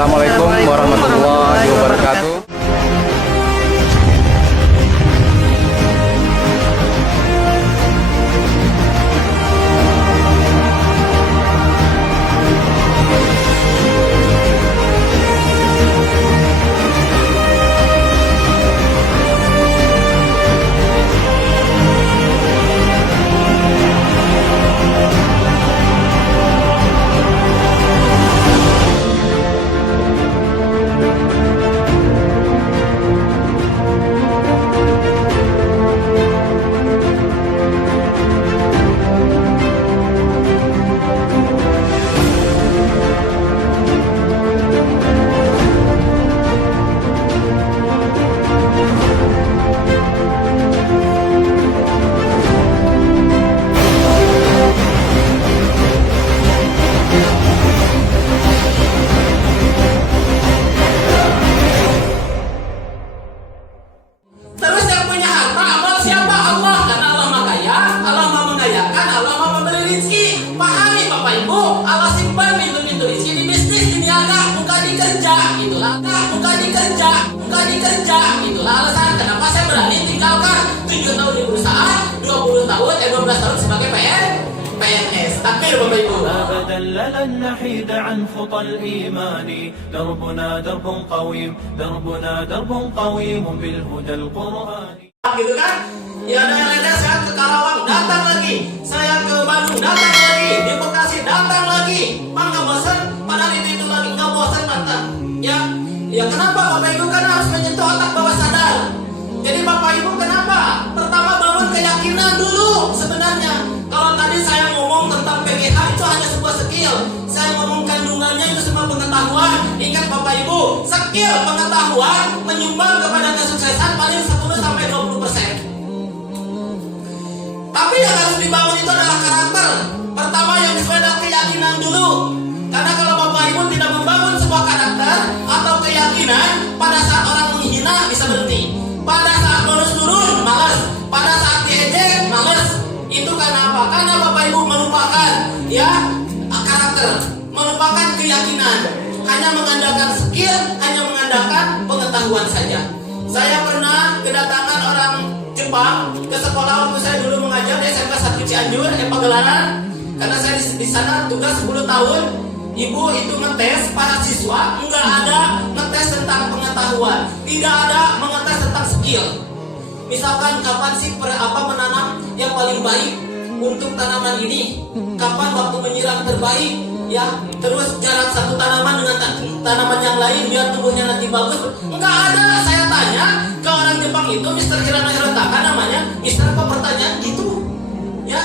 Assalamualaikum warahmatullahi wabarakatuh. Terus yang punya harta amal siapa? Allah. Karena Allah maha kaya, Allah maha mengayakan, Allah maha memberi rezeki. Pahami Bapak Ibu, Allah simpan pintu-pintu rezeki di bisnis, di niaga, bukan di kerja. Itulah, bukan di kerja, bukan di kerja. Itulah alasan kenapa saya berani tinggalkan 7 tahun di perusahaan, 12 tahun sebagai PNS. Takbir Bapak Ibu. أبدا لن نحيد عن خطى الإيمان دربنا درب قويم دربنا درب قويم بالهدى القرآني. Gitu kan? Ya ada saya ke Karawang datang lagi, saya ke Bandung datang lagi, di Bekasi datang lagi. Bang nggak bosan? Padahal itu lagi nggak bosan datang. Ya kenapa Bapak Ibu kan harus menyentuh otak bawah sadar. Jadi Bapak Ibu kenapa? Pertama bangun keyakinan dulu sebenarnya. Kalau tadi saya ngomong tentang PGH itu hanya sebuah skill. Saya ngomong kandungannya itu semua pengetahuan. Ingat Bapak Ibu, skill pengetahuan menyumbang kepada kesuksesan paling 10-20%. Tapi yang harus dibangun itu adalah karakter. Pertama yang sesuai dengan keyakinan dulu. Karena kalau Bapak Ibu tidak membangun sebuah karakter atau keyakinan, pada saat orang menghina bisa berhenti. Pada saat bonus turun, malas. Pada saat diejek, malas. Itu karena apa? Karena Bapak Ibu melupakan karakter, melupakan keyakinan, hanya mengandalkan skill, hanya mengandalkan pengetahuan saja. Saya pernah kedatangan orang Jepang ke sekolah waktu saya dulu mengajar di SMP 1 Cianjur, Pagelaran. Karena saya di sana tugas 10 tahun. Ibu itu ngetes para siswa, enggak ada ngetes tentang pengetahuan, tidak ada mengetes tentang skill. Misalkan kapan sih menanam yang paling baik untuk tanaman ini, kapan waktu menyiram terbaik, ya, terus jarak satu tanaman dengan tanaman yang lain biar tumbuhnya nanti bagus. Enggak ada. Saya tanya ke orang Jepang itu, Mr. Hirano Hirotaka namanya, Mister apa pertanyaan gitu, ya,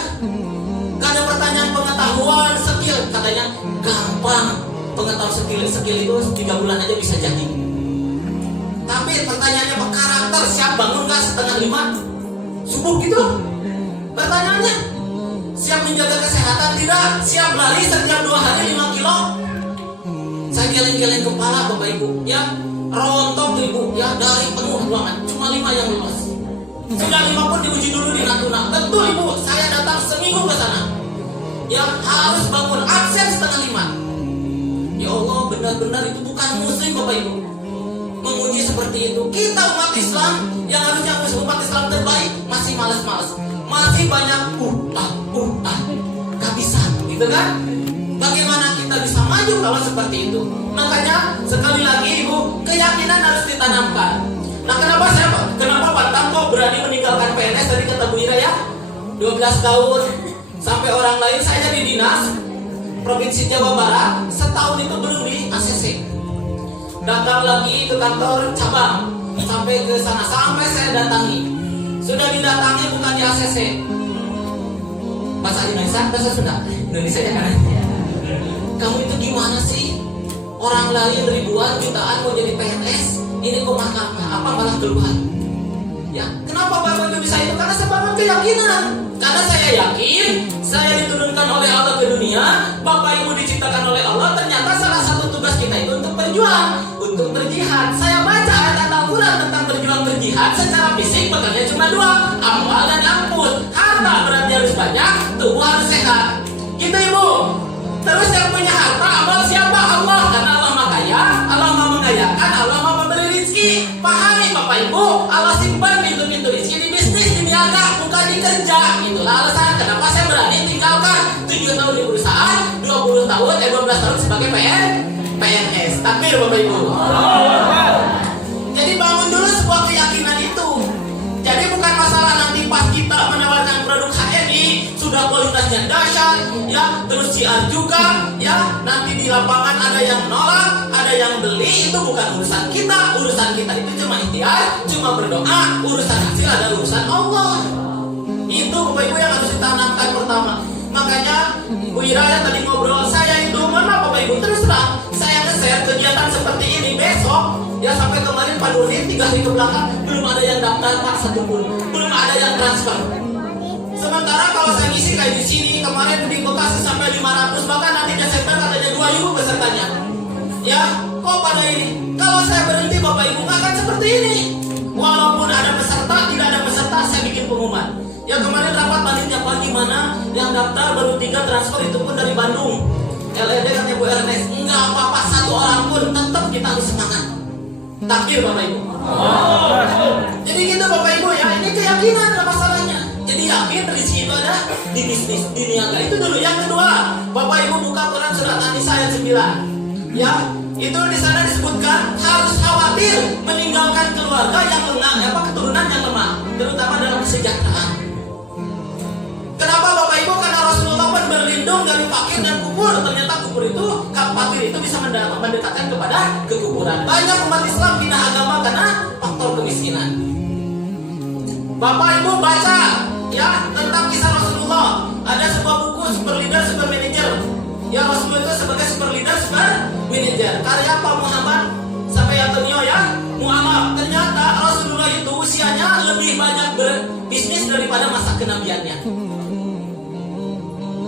gak ada pertanyaan pengetahuan skill, katanya gampang pengetahuan skill itu 3 bulan aja bisa jadi. Tapi pertanyaannya apa? Karakter, siap bangun gak 4:30 subuh gitu? Pertanyaannya, siap menjaga kesehatan tidak? Siap lari setiap 2 hari 5 kilo? Saya geleng-geleng kepala Bapak Ibu, ya, rontok tuh Ibu, ya, dari penuh ruangan, cuma 5 yang lulus. Sudah 5 pun diuji dulu di Natuna. Betul Ibu, saya datang seminggu ke sana. Ya, harus bangun absen 4:30. Ya Allah, benar-benar itu bukan musik Bapak Ibu menguji seperti itu. Kita umat Islam yang harusnya umat Islam terbaik masih malas-malas, masih banyak gak bisa, gitu kan? Bagaimana kita bisa maju kalau seperti itu? Makanya sekali lagi Ibu, keyakinan harus ditanamkan. Nah, kenapa Pak Tamko berani meninggalkan PNS dari kata Bu Ira ya? 12 tahun sampai orang lain, saya jadi dinas Provinsi Jawa Barat, setahun itu belum di ACC. Datang lagi ke kantor cabang, sampai ke sana, sampai saya datangi. Sudah didatangi bukan di ACC. Bahasa Indonesia, bahasa Sunda. Indonesia ya kan? Kamu itu gimana sih? Orang lain ribuan jutaan mau jadi PNS, ini kok malah keluhan? Ya, kenapa Bapak Ibu bisa itu? Karena saya bangun keyakinan. Karena saya yakin, saya diturunkan oleh Allah ke dunia, Bapak Ibu diciptakan oleh Allah. Ternyata salah satu tugas kita itu untuk berjuang, untuk berjihad. Saya baca ayat Al-Quran tentang berjuang berjihad. Secara fisik bekalnya cuma 2, amal dan ampun. Harta berarti harus banyak, tubuh harus sehat. Gitu Ibu. Terus yang punya harta amal siapa? Allah. Karena Allah maha kaya, Kan Allah mau memberi rezeki. Pahami Bapak Ibu, Allah simpan pintu-pintu rezeki di bisnis, di niaga, bukan di kerja. Itulah alasan kenapa saya berani tinggalkan 7 tahun di perusahaan, 12 tahun sebagai PNS. Takbir Bapak Ibu. Jadi bangun dulu sebuah keyakinan itu. Jadi bukan masalah nanti pas kita menawarkan produk HMI sudah kualitasnya dahsyat, ya, terus JR juga, ya, nanti di lapangan ada yang nolak, ada yang beli, itu bukan urusan kita. Urusan kita itu cuma ikhtiar, cuma berdoa. Urusan hasil ada urusan Allah. Itu Bapak Ibu yang harus ditanamkan pertama. Makanya Bu Ira yang tadi ngobrol, saya itu mana Bapak Ibu terus terang, saya nge-share kegiatan seperti ini besok. Ya sampai kemarin Pak Nurdin 3 hari ke belakang belum ada yang daftar Pak satupun, belum ada yang transfer. Sementara kalau saya ngisi kayak di sini kemarin di Bekasi sampai 500, bahkan nanti Desember katanya 2.000 pesertanya. Ya, kok pada ini? Kalau saya berhenti Bapak Ibu akan seperti ini. Walaupun ada peserta, tidak ada peserta, saya bikin pengumuman. Ya kemarin rapat panitia pagi mana yang daftar baru 3 transfer itu pun dari Bandung. LED katanya Bu Ernest, enggak apa-apa 1 orang pun tetap kita harus semangat. Takbir Bapak Ibu. Jadi gitu Bapak Ibu ya, ini keyakinan lah masalahnya. Jadi yakin rezeki itu ada di bisnis, di niaga. Itu dulu. Yang kedua, Bapak Ibu buka Quran surat An-Nisa ayat 9. Ya, itu di sana disebutkan harus khawatir meninggalkan keluarga yang lemah, keturunan yang lemah, terutama dalam kesejahteraan. Kenapa Bapak Ibu? Karena Rasulullah pun berlindung dari fakir dan kubur. Ternyata kubur itu, fakir itu bisa mendekatkan kepada kekuburan. Banyak umat Islam pindah agama karena faktor kemiskinan. Bapak Ibu baca ya tentang kisah Rasulullah. Ada sebuah buku Super Leader, Super Manager. Ya Rasulullah itu sebagai Super Leader, Super Manager. Karya Pak Muhammad sampai Antonio ya Muhammad. Ternyata Rasulullah itu usianya lebih banyak berbisnis daripada masa kenabiannya.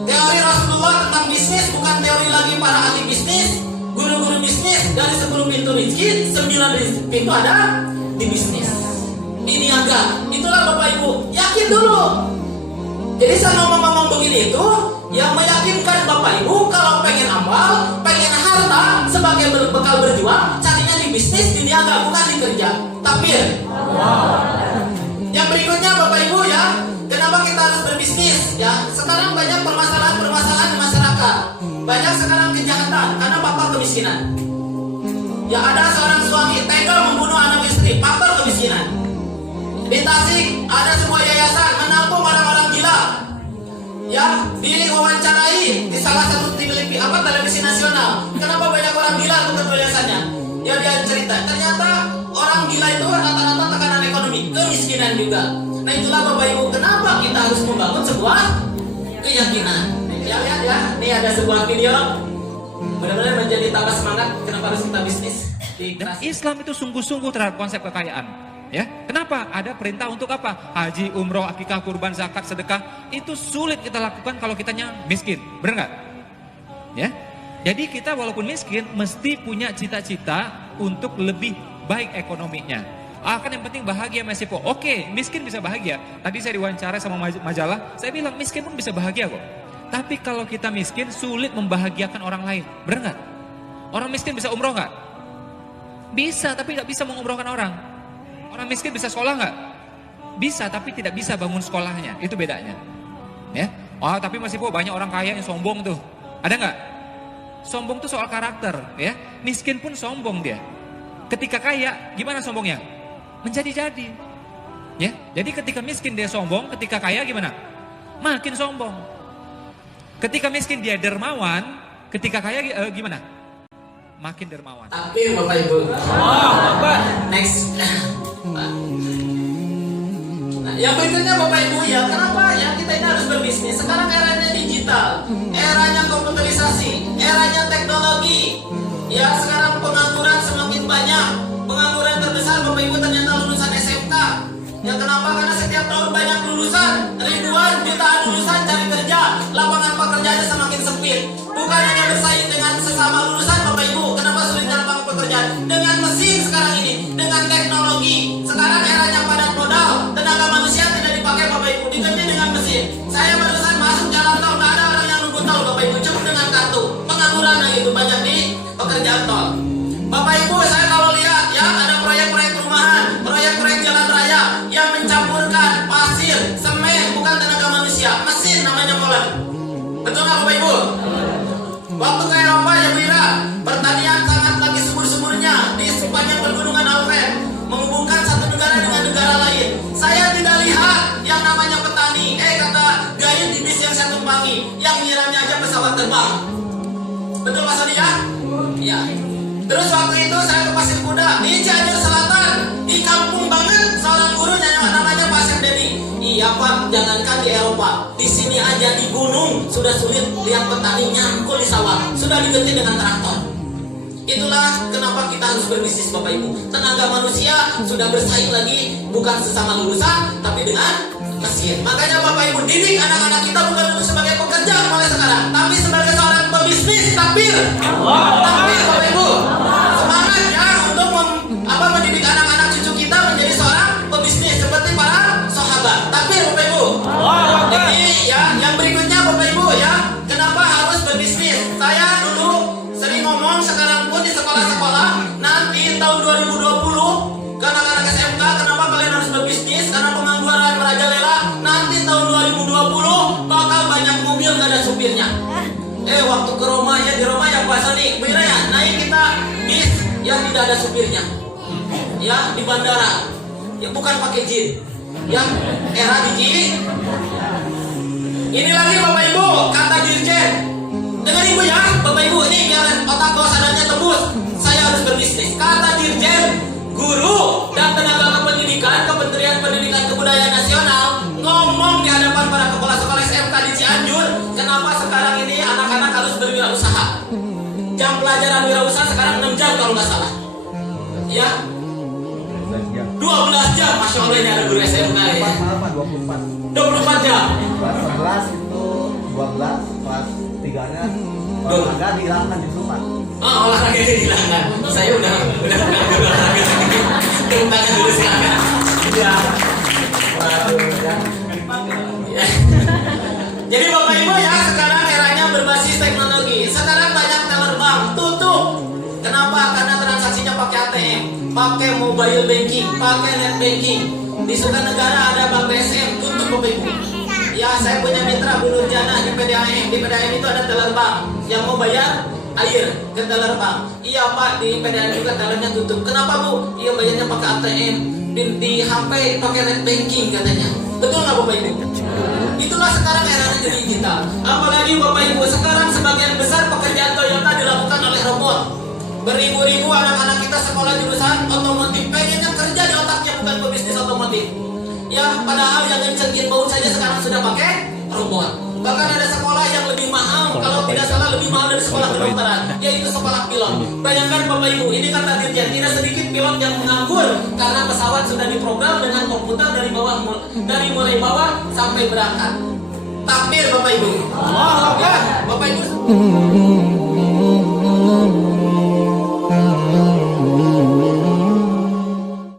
Teori Rasulullah tentang bisnis bukan teori lagi para ahli bisnis, guru-guru bisnis. Dari 10 pintu rezeki, 9 pintu ada di bisnis, di niaga. Itulah Bapak Ibu, yakin dulu. Jadi saya ngomong-ngomong begini itu yang meyakinkan Bapak Ibu kalau pengen amal, pengen harta sebagai bekal berjuang, carinya di bisnis, di niaga, bukan di kerja. Takbir. Yang berikutnya Bapak Ibu ya, kenapa kita harus berbisnis? Ya, sekarang banyak permasalahan di masyarakat. Banyak sekarang kejahatan karena faktor kemiskinan. Ya, ada seorang suami tega membunuh anak istri, faktor kemiskinan. Di Tasik ada sebuah yayasan menampung orang-orang gila. Ya, diwawancarai di salah satu televisi nasional. Kenapa banyak orang gila untuk yayasannya? Ya, dia cerita, ternyata orang gila itu rata-rata tekanan ekonomi, kemiskinan juga. Nah itulah Bapak Ibu, kenapa kita harus membangun sebuah keyakinan. Ya, ini ada sebuah video. Benar-benar menjadi tambah semangat. Kenapa harus kita bisnis? Dan Islam itu sungguh-sungguh terhadap konsep kekayaan. Ya, kenapa? Ada perintah untuk apa? Haji, umroh, akikah, kurban, zakat, sedekah. Itu sulit kita lakukan kalau kitanya miskin. Benar nggak? Ya. Jadi kita walaupun miskin mesti punya cita-cita untuk lebih baik ekonominya. Kan yang penting bahagia Mas Ipo. Oke, miskin bisa bahagia. Tadi saya diwawancara sama majalah, saya bilang miskin pun bisa bahagia kok. Tapi kalau kita miskin sulit membahagiakan orang lain. Benar nggak? Orang miskin bisa umroh nggak? Bisa, tapi nggak bisa mengumrohkan orang. Orang miskin bisa sekolah nggak? Bisa, tapi tidak bisa bangun sekolahnya. Itu bedanya. Ya. Tapi Mas Ipo banyak orang kaya yang sombong tuh. Ada nggak? Sombong tuh soal karakter, ya. Miskin pun sombong dia. Ketika kaya, gimana sombongnya? Menjadi-jadi. Ya. Jadi ketika miskin dia sombong, ketika kaya gimana? Makin sombong. Ketika miskin dia dermawan, ketika kaya gimana? Makin dermawan. Takbir Bapak Ibu. Next. Nah, yang berikutnya Bapak Ibu ya, kenapa ya kita ini harus berbisnis? Sekarang eranya digital, eranya komputerisasi, eranya teknologi. Ya sekarang pengangguran semakin banyak. Pengangguran terbesar Bapak Ibu ternyata lulusan SMK. Ya kenapa? Karena setiap tahun banyak lulusan, ribuan jutaan lulusan cari kerja, lapangan pekerjaannya semakin sempit. Bukan hanya bersaing dengan sesama lulusan Bapak Ibu, kenapa sulitnya lapangan pekerjaan? Dengan mesin sekarang ini, dengan teknologi. Sekarang eranya padat modal, tenaga manusia tidak dipakai Bapak Ibu, diganti dengan mesin. Saya barusan masuk jalan tol, nggak ada orang yang nunggu tol Bapak Ibu, cukup dengan kartu. Pengangguran yang itu banyak di pekerjaan tol. Bapak Ibu, saya kalau lihat ya ada proyek-proyek perumahan, proyek-proyek jalan raya yang mencampurkan pasir, semen, bukan tenaga manusia, mesin namanya molen. Betul nggak Bapak Ibu? Waktu ke Eropa ya Bu Ira, pertanian sangat lagi subur-suburnya di sepanjang pergunungan Alpen, menghubungkan satu negara dengan negara lain. Saya tidak lihat yang namanya petani, kata gayut di bis yang saya tumpangi, yang ngiranya aja pesawat terbang. Betul Mas Adi ya? Iya. Terus waktu itu saya ke Pasir Kuda di Cianjur Selatan, di kampung banget, seorang guru namanya Pak Chef Dedi. Iya Pak, jangankan di Eropa, di sini aja di gunung sudah sulit lihat petani nyangkul di sawah, sudah diganti dengan traktor. Itulah kenapa kita harus berbisnis Bapak Ibu. Tenaga manusia sudah bersaing lagi, bukan sesama lulusan, tapi dengan mesin. Makanya Bapak Ibu didik anak-anak kita bukan untuk sebagai pekerja mulai sekarang, tapi sebagai seorang pebisnis. Takbir. Takbir Bapak Ibu. Semangat ya untuk mendidik anak-anak cucu kita menjadi seorang pebisnis seperti para sahabat. Takbir Bapak Ibu. Jadi ya, yang berikutnya Bapak Ibu ya, kenapa harus berbisnis? Saya dulu sering ngomong, sekarang pun di sekolah-sekolah, nanti tahun 2020 ke anak-anak SMK, kenapa kalian harus berbisnis? Karena pengangguran merajalela. Nanti tahun 2020 bakal banyak mobil gak ada supirnya. Waktu ke Roma ya, di Roma ya Pak Sani, Bira ya, naik kita bis yang tidak ada supirnya. Ya, di bandara. Ya bukan pakai jin. Ya, era diji. Ini lagi Bapak Ibu, kata dirjen. Dengar Ibu ya, Bapak Ibu, ini biar otak bawah sadarnya tembus. Saya harus berbisnis. Kata dirjen, guru dan tenaga kependidikan Kementerian Pendidikan Kebudayaan Nasional ngomong di hadapan para kepala sekolah SMK di Cianjur, kenapa sekarang ini anak-anak harus berwirausaha. Jam pelajaran wirausaha sekarang 6 jam kalau nggak salah. Ya, 12 jam, Masya Allah ini ada guru SMK ya. 24 jam. Kelas 11 itu 12, kelas 3-nya olahraga dihilangkan di rumah. Olahraga dihilangkan. Saya udah olahraga. Tepuk tangan dulu silakan. Ya. Jadi Bapak Ibu ya, sekarang eranya berbasis teknologi. Sekarang banyak teller bank tutup. Kenapa? Karena transaksinya pakai ATM, pakai mobile banking, pakai net banking. Di sebuah negara ada bank BSM, tutup Bapak Ibu. Ya, saya punya mitra Bu Nurjana di PDAM. Di PDAM itu ada teller bank yang mau bayar air ke teller bank. Iya Pak, di PDAM juga tellernya tutup. Kenapa Bu? Iya, bayarnya pakai ATM, di HP pakai net banking katanya. Betul nggak Bapak Ibu? Itulah sekarang eranya jadi digital. Apalagi Bapak Ibu, sekarang sebagian besar pekerjaan Toyota dilakukan oleh robot. Beribu-ribu anak-anak kita sekolah jurusan otomotif pengennya kerja di otaknya, bukan pebisnis otomotif. Ya, padahal yang ngecekin baut saja sekarang sudah pakai robot. Bahkan ada sekolah yang lebih mahal, kalau tidak salah lebih mahal dari sekolah kedokteran, yaitu sekolah pilot. Bayangkan Bapak Ibu, ini kata dirjen, tidak sedikit pilot yang menganggur karena pesawat sudah diprogram dengan komputer dari mulai bawah sampai berangkat. Takbir Bapak Ibu. Ya, Bapak Ibu.